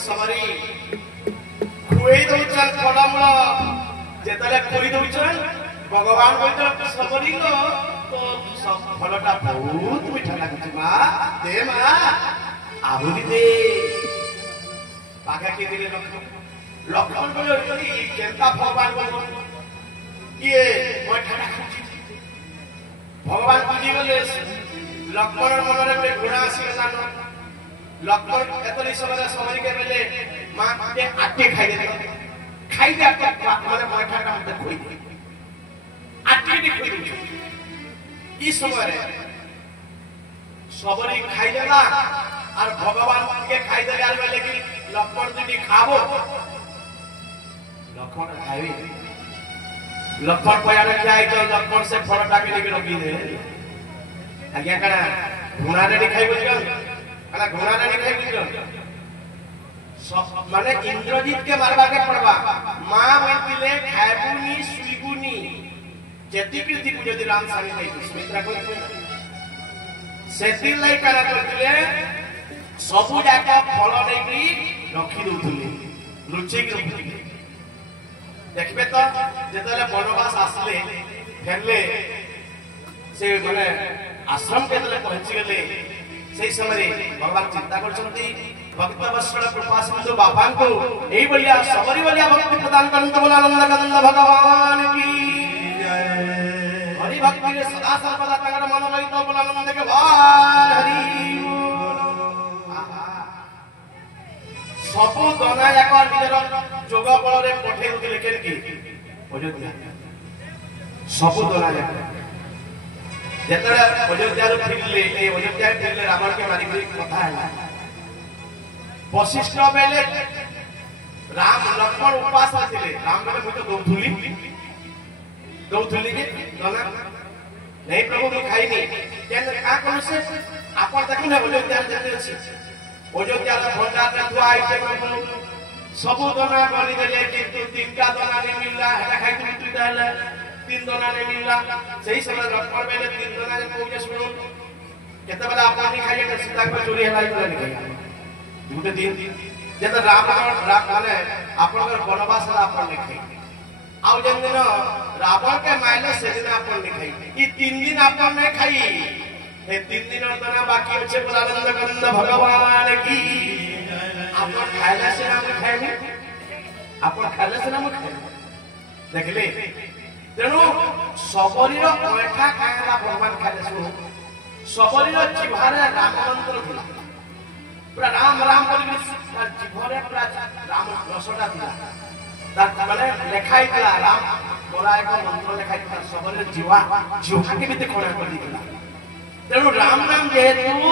summary खुए दउचन फलमूल जेतले खुई दउचन भगवान कहते सबरी लो तो सब फलटा बहुत मीठा लाଗୁଛି ମା ଦେ ମା ଆହୁରି ଦେ पागा के दिले लक्षण बोले केनता भगवान बोल ये मैं ठाडा खाची भगवान बुझी गले लक्षण मनरे पे गुणा आसीला लक्षण एतली समय के बेले मां के आटे खाई दे माने मैं ठाडा मते खोई दे आटे दे खोई दे ई समय रे सबरी खाई देला और भगवान के खाई दे यार लेकिन लक्षण যদি খাবো लक्षण खाई लक्षण पयाने खाई तो लक्षण से फलटा के लेके रखी दे आज्ञा करा घोड़ा रे खाई बोल कला घोड़ा रे खाई बोल माने इंद्रजीत के मारबा के पड़बा मां बोलतिले खायबुनी सुइबुनी जति कृति पूजे दि राम सारी नहीं सुमित्रा को सेति लाई करा करतिले सबु जाका फल नै कि रखी दउथुले लुचि के देखबे तो जेतले वनवास आसले फेरले से माने आश्रम के तले पहुंची गेले सेही समय भगवान चिंता करछंती भक्त वत्सल कृपा सिंधु बापान को एई बलिया सबरी बलिया भक्ति प्रदान करंत बोला आनंद कंद भगवान की जय हरि भक्ति रे सदा सर्वदा तंगर मन लई तो बोला आनंद के भार हरि सबु दना जाक निजर जोग बल रे पठे दिले केनकी अयोध्या सबु दना जाक जेतरे अयोध्या रो फिरले ए अयोध्या फिरले रावण के मारी कोई कथा है वशिष्ठ बेले राम लक्ष्मण उपवास आथिले राम बेले मुई तो दौथुली के दना नहीं प्रभु मु खाइनी केन का कोन से आपन देखु ना अयोध्या जते अछि अयोध्या भंडार में दुआ आइटम सबु दना गली देले किंतु तीनटा दना नहीं मिलला हेला खाइतु तू देले तीन दना नहीं मिलला सही समय लक्ष्मण बेले तीन दना ने कोजे सुनो केते बेला आपन नहीं खाइए सीता को चोरी हेला नहीं दुटे दिन जेते राम माने आपन वनवास आपन नहीं खाइ आउ जन दिन रावण के माइले से दिन आपन नहीं खाइ ई तीन दिन आपन नहीं खाइ ए तीन दिन दना बाकी अच्छे आनंद कंद भगवान की आपन खाइला से हम खाइनी आपन खाइला से हम खाइनी देखले तेनु सबरी रो पैठा खाइला भगवान खाइले सु सबरी रो जिभारे राम मंत्र थिला पूरा राम राम बोली जिभारे पूरा राम रसटा थिला तार माने लेखाई थिला राम बोला एक मंत्र लेखाई थिला सबरी जीवा जीवा के भी खोणा कर दिला तेणु राम नाम जेहेतु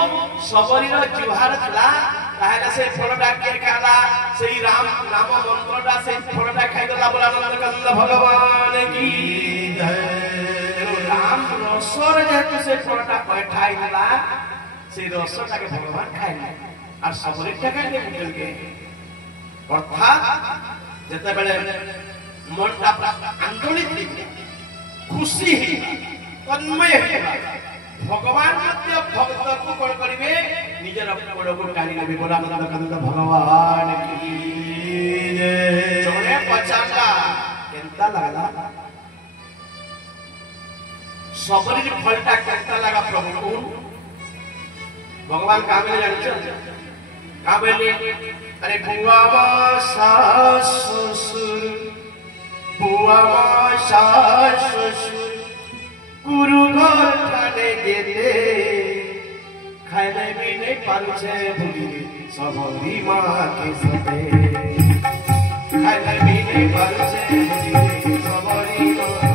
सबरी जुहार था ताहले से फलटा के खाला सेही राम नाम मंत्रटा से फलटा खाइ गला बोला आनंद कंद भगवान की जय तेणु राम रसर जेहेतु से फलटा पैठाई दिला से रसटा के भगवान खाइले और सबरीटा खाइले बुझल के अर्थात जते बेले मनटा आंदोलित खुशी तन्मय भगवान मध्य भक्त को कोन करिवे निजर गोड़ को टाणी लेबे बोला आनंद कंद भगवान की जय जोने पचाला केनता लागला सबरी फलटा केनता लागा प्रभु को भगवान का में जानि का बेले अरे बुआ सास ससुर बुआ सास ससुर गुरु घर ठाने जेते खाइले भी नहीं पारुछे भूली सबरी मां के सते खाइले भी नहीं पारुछे भूली सबरी मां